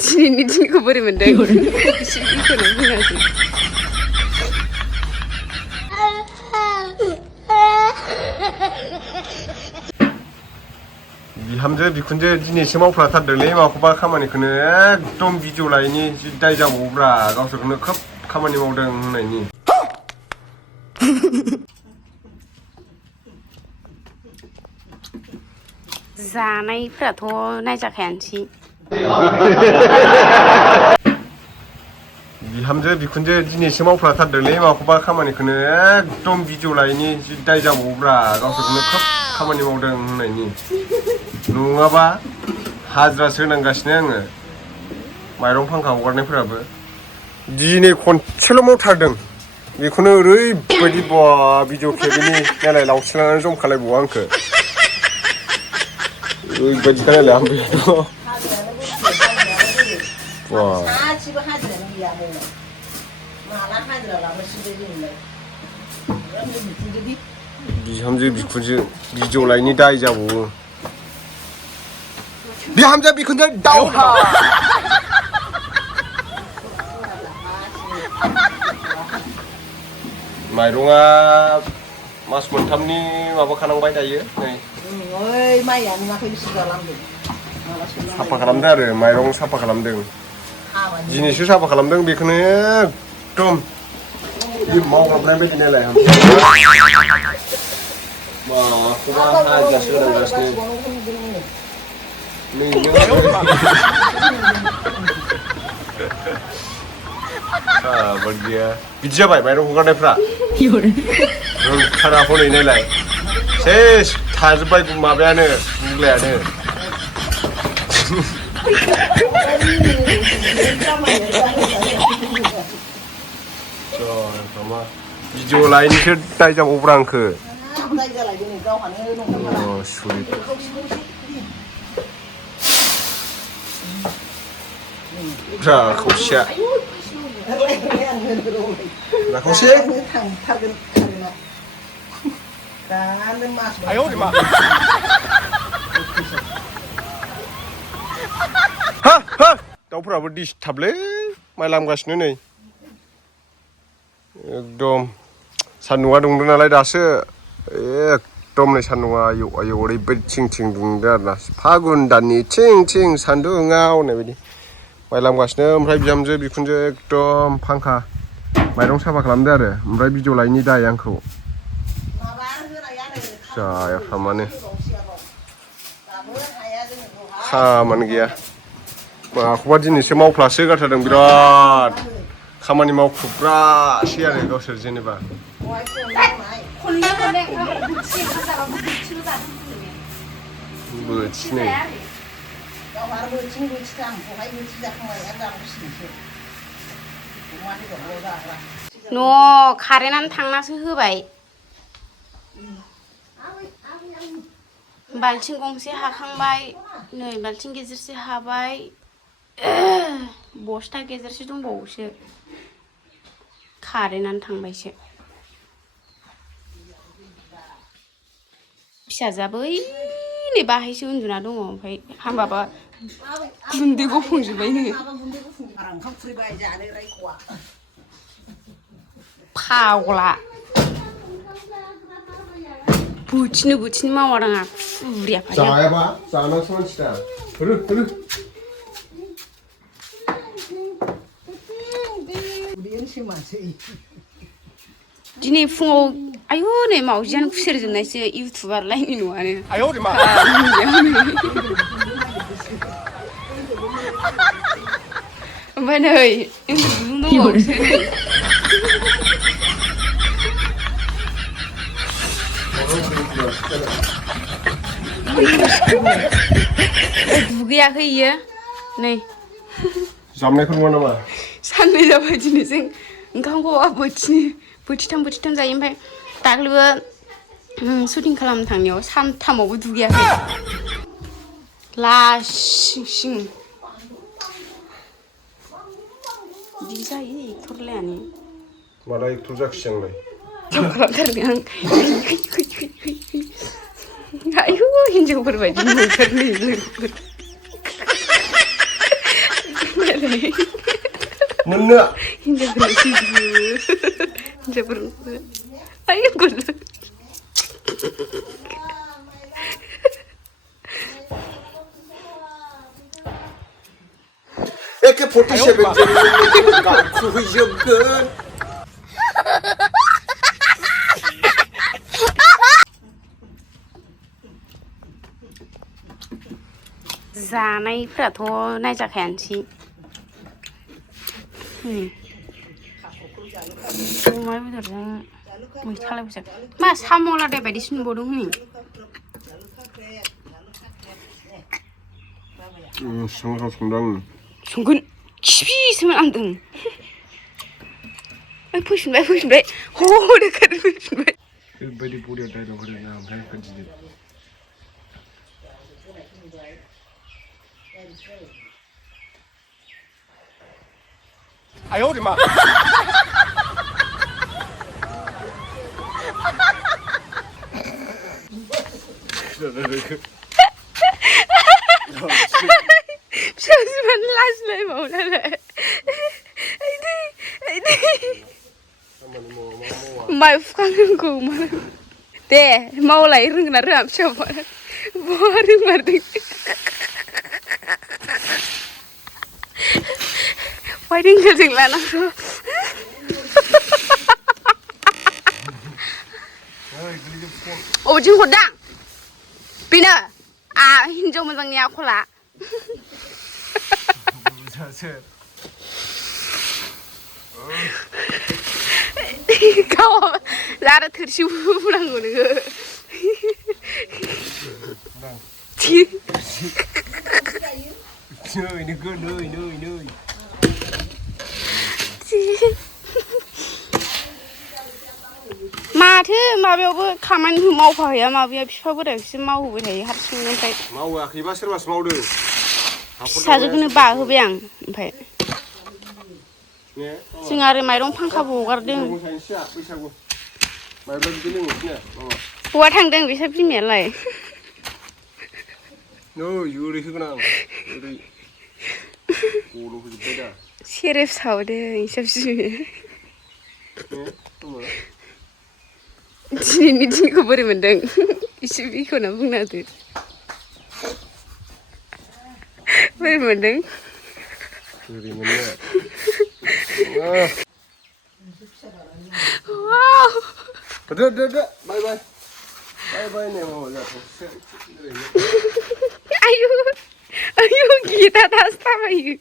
दिनैनि दिनखौ बोरै मोनदों सिबिखौनो बुङासै बिहामजो बिखुनजो दिनैसो मावफ्लाथारदोंलै माखौबा खामानिखौनो एकदम भिडिअ लायैनि जि दाय जाबावोब्रा गावसोरखौनो खोब खामानि मावदों होननायनि जानायफोराथ' नायजाखायानोसै बिहामजो बिखुनजो दिनैसो मावफ्लाथारदोंलै माखौबा खामानिखौनो एकदम भिडिअ लायैनि जि दाय जाबावोब्रा गावसोरखौनो खोब खामानि मावदों होननायनि नङाबा हाजिरासो होनांगासिनो आङो माइरं फांखा हगारनायफोराबो दिनै खनसेल' मावथारदों बेखौनो ओरैबायदि बा भिडिअ खेबैनि नायलाय लावथि लानानै जम खालायबावो आंखौ ओरैबायदिखा नायलाय सासेबो हाजिरायानो गैयामोन माला हाजिरा लाबोसिगोन जोंलाय बिहामजो बिखुनजो भिडिअ लायैनि दाय जाबावो बिहामजो बिखुनजो दावहा माइरङा मास मोनथामनि माबाखानांबाय दायो नै ओइ माइया नुवाखै बेसे जालांदों साफा खालामदों आरो माइरं साफा खालामदों दिनैसो साफा खालामदों बेखौनो एकदम मावग्राबनाय बायदि नायलाय माखौबा हाजिरासो होनांगासिनो बिदि जाबाय माइरं हगारनायफ्रा रोंथारा हनै नायलाय सेस थाजोब्बाय माबायानो बुग्लायानो भिडिअ लायैनिसो दाय जाबावब्रा आंखो खौसेया खौसे दाउफोराबो डिस्टार्बलै माइ लामगासिनो नै एकदम सान्दुङा दुंदों नालाय दासो एकदम नै सान्दुङा आयौ आयौ ओरैबायदि थिं थिं दुंदों आरोना फागुन दाननि थिं थिं सान्दुङाव होननाय बायदि माइ लामगासिनो ओमफ्राय बिहामजो बिखुनजो एकदम फांखा माइरं साफा खालामदो आरो ओमफ्राय भिडिअ लायैनि दाय आंखौ जायाफ्रा माने खामानि गैया माखौबा दिनैसो मावफ्लासो गारथारदों बिराद खामानि मावख्रुबग्रासै आरो गावसोर जेनेबा बोथिनै न' कारेन्टआनो थांनासो होबाय बाल्थिं गंसे हाखांबाय नै बाल्थिं गेजेरसे हाबाय बस्था गेजेरसे दंबावोसो कारेन्टआनो थांबायसो फिसाजोआ बै नै बाहायसो उन्दुना दङ ओमफ्राय हामबाबा गुन्दै गफंजोब्बायनो फाग्ला बोथिनो मावा दाङा खुरिया जायाबा जानांसो मानसिया दिनै फुङाव आयु नै मावजियानो खुसेरजोबनायसो इउटुबार लायनि न'आनो ओमफ्राय नै दंबावोसो दुगैयाखै इयो नै जामनायखौ नुवा नामा साननै जाबाय दिनै जों ओंखामखौ बोथिथाम जायो ओमफ्राय दाख्लैबो शुटिं खालामनो थांनायाव सानथामावबो दुगैयाखै लासिं बिदि जायो एक्टरलायानो माला एक्टर जाखिसै आंलाय खालामथारदों आं आयु हिन्जावफोर बायदि नुथारनो लोगोफोर hini. Mana? Hinja berisi dulu. Hinja berisi. Ayo gula. AK-47 gak kuhijabkan. जानायफ्राथ' नायजाखायानोसै अमा बेदरजों मैथालाय फैसा मा साम' लादाय बायदिसो नुबावदों हनै संगाव संदां संगोन खिफिसो मोनामदों फैफिनबाय ह'दोखार फैफिनबाय ओरैबायदि बरिया डाइलग होदों ना ओमफ्राय खोन्थिदो आय' मा फिसाजोआनो लाजिलायबावो नालाय माइ फुखांनांगौ मा दे मावलाय रोंना रोङा फिसाबा बहा रोंमारदों वाइदिंजों लानांगौ अबेथिं हरदां बेनो हिनजाव मोजांनि आखला गाव आरो थोरसि बुंनांगौ नोङो माथो माबायावबो खामानि मावफाहैया माबाया बिफा बोरायखौसो मावहोबाय थायो हारसिंनो ओमफ्राय मावाखैबा सोरबासो मावदों फिसाजोखौनो बाहोबाय आं ओमफ्राय जों आरो माइरं फांखाबो हगारदों बहा थांदों बिसोर बिमायालाय ओरै होगोन आं ओरै गल' होजोब्बाय दा सेरेब सावदों बिसोर बिमाया दिनैनि दिनखौ बोरै मोनदों एसे बेखौना बुंना होदो बोरै मोनदों बोरै मोननो दो बाय नै माबा जाथोंसै आयु गिता दासो थाबायो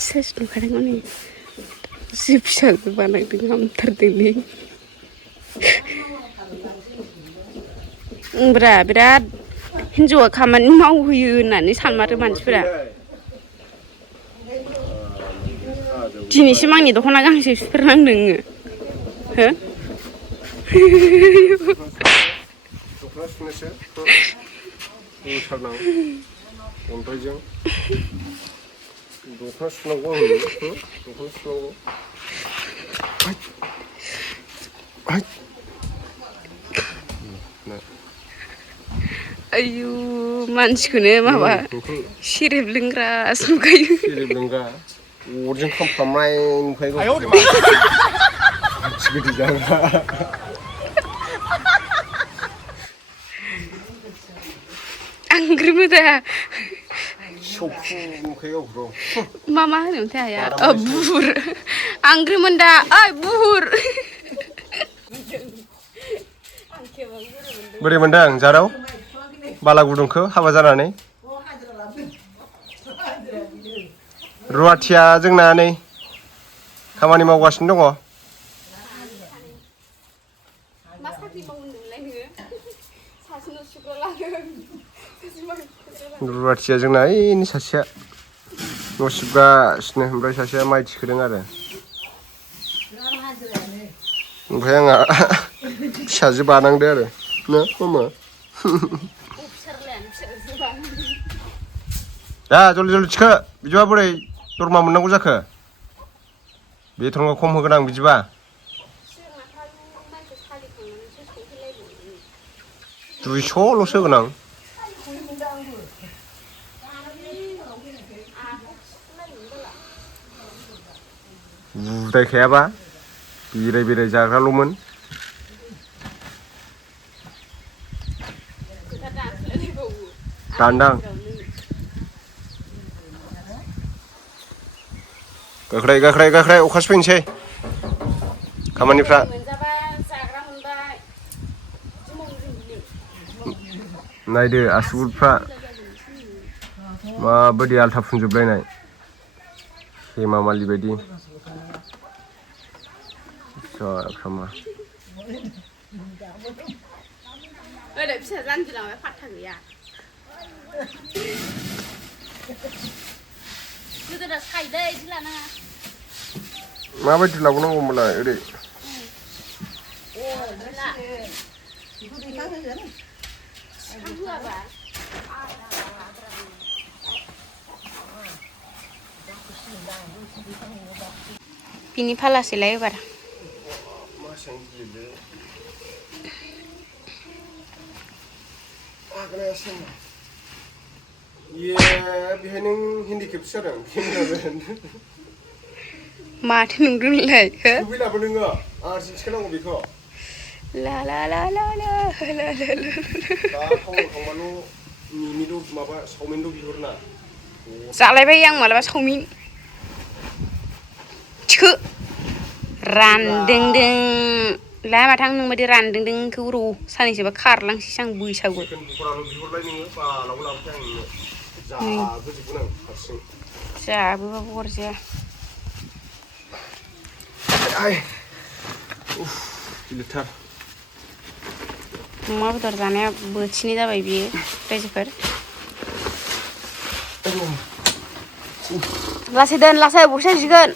सेस नुखादों हनै जि फिसाजो बानायदों हामथारदोंलै ब्रा बिराद हिनजावा खामानि मावहोयो होननानै सानमारो मानसिफोरा दिनैसिम आंनि दख'ना गांसे सुफेरनांदों नोङो हो दख'ना सुनोसो होथारनां अन्थाइजों दख'ना सुनांगौ आङो दख'ना सुनांगौ आयु मानसिखौनो माबा सेरेब लोंग्रासो नुखायो सेरेब लोंग्रा अरजों खामफ्रामनाय नुखायो मानसि गोदै जाग्रा आंग्रोमो दा सौखु नुखायो गावखौ मा होनोमोनथाय आया बुहुर आंग्रोमोन दा ओइ बुहुर बोरै मोनदों जाराव बाला गुदुंखौ हाबा जानानै रुवाथिया जोंना नै खामानि मावगासिनो दङ रुवाथिया जोंना ओइनि सासेया न' सिबगासिनो ओमफ्राय सासेया माइ थिखोदों आरो ओमफ्राय आंहा फिसाजो बानांदो आरो ना मामा दा जल्दि जल्दि थिखो बिदिबा बोरै दरमा मोननांगौ जाखो बेथनखौ खम होगोन आं बिदिबा दुइस'ल'सो होगोन आं उदायखायाबा बेराय बेराय जाग्राल'मोन दानदां गाख्राय गाख्राय गाख्राय अखासो फैनोसै खामानिफ्रा नायदो आसुगुरफ्रा माबायदि आल्था फुनजोबलायनाय हेमा मालि बायदि जाफ्रामा ओरै फिसा जानजिलांबाय फात्ता गैया गोदोना सायदै इदि लानाङा माबायदि लाबावनांगौ होनबालाय ओरै बिनि फालासेलाय एबार बेहाय नों हेन्डिकेपसो जादों माथो नोंदोंलाय दुगैलाबो नोङो आरजि थिखोनांगौ बेखौ ला ला ला ला ला ला दा टाउनाव थांबाल' मिमिल' माबा चावमिनल' बिहरना जालायबाय आं मालाबा चावमिन थिखो रानदोंदों ला माथो आं नोंबायदि रानदोंदोंखौ र' सानैसोबा खारलांसैसो आं बैसागु चिकेन पकराल' बिहरबाय नोङो बालाबो लाबोथाय आं नोंनो जाबोजोबगोन आं हारसिं जाबोबाबो अरजाया गिलिरथार अमा बेदर जानाया बोथिनै जाबाय बियो रायजोफोर लासै दोन लासै बसे जिगोन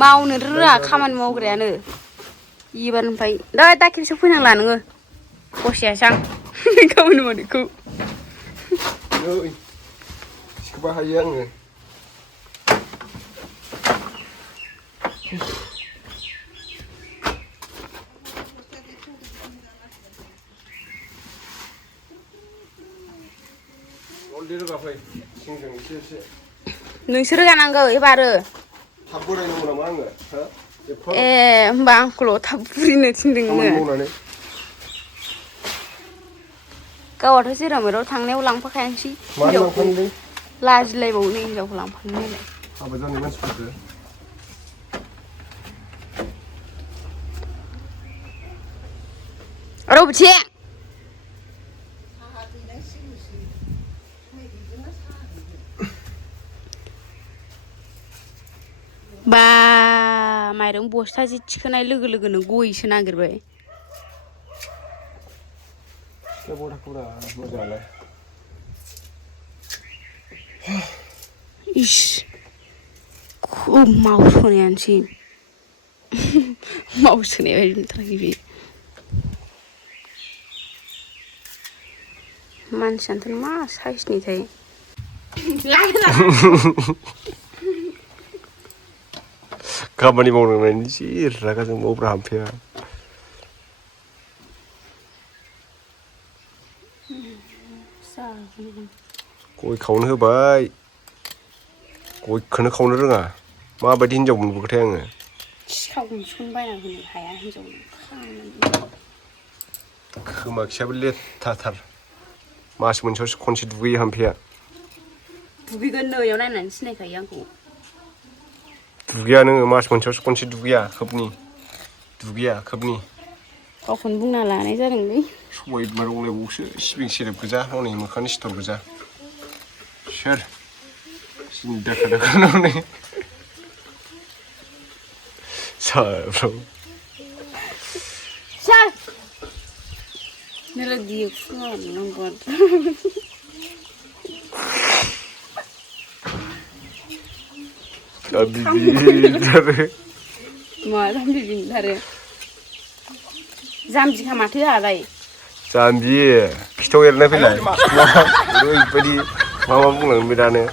मावनो रोङा खामानि मावग्रायानो इबारनिफ्राय दा दाखिलिसो फैनांला नोङो बसियासै आं खामानि मावनायखौ नै थिखोबा हायो आङो जल्दि रोगाफै सिंजों एसे एसे नोंसोर रोगानांगौ एबारो थाब बोरायनांगौ नामा आङो ए होमबा आंखौल' थाब बुरिनो थिनदों खामानि मावनानै गावहाथ' जेराव मेराव थांनायाव लांफाखायासै मानो लांफानोलै लाजिलायबावो नै हिनजावखौ लांफानो नालाय हाबा जानाय मानसिफोरखौ रबथि बा माइरं बस्था जि थिखोनाय लोगो लोगोनो गयसो नागिरबाय इस खुब मावसोनायानोसै मावसोनाय बायदि मोनथाराखै बे मानसियानोथ' मा साइसनि थायो खामानि मावनांनायनि जि रागा जोंबावब्रा हामफैया गय खावनो होबाय गयखौनो खावनो रोङा माबायदि हिनजाव मोनबोखोथाय आङो सिखाव गंसेखौनो बायना होनो हाया हिनजावनो खोमाखियाबो लेथाथार मास मोनसेयावसो खनसे दुगैयो हामफैया दुगैगोन नै याव नायनानै सिनायखायो आंखौ दुगैया नोङो मास मोनसेयावसो खनसे दुगैया खोबनि गावखौनो बुंना लानाय जादोंलै सबाय बिमा रंलायबावसो सिबिं सेरेब गोजा हनै मोखांनि सिथर गोजा सोर दाखा दाखा नांनाय साफ्राव मेरा दियो फुङाव मा जाम्बि बिनथारो जाम्बिखा माथो आलाय जाम्बि खिथाव एरनाय फैलाय ओरैबायदि मा बुंलांगोन बे दानो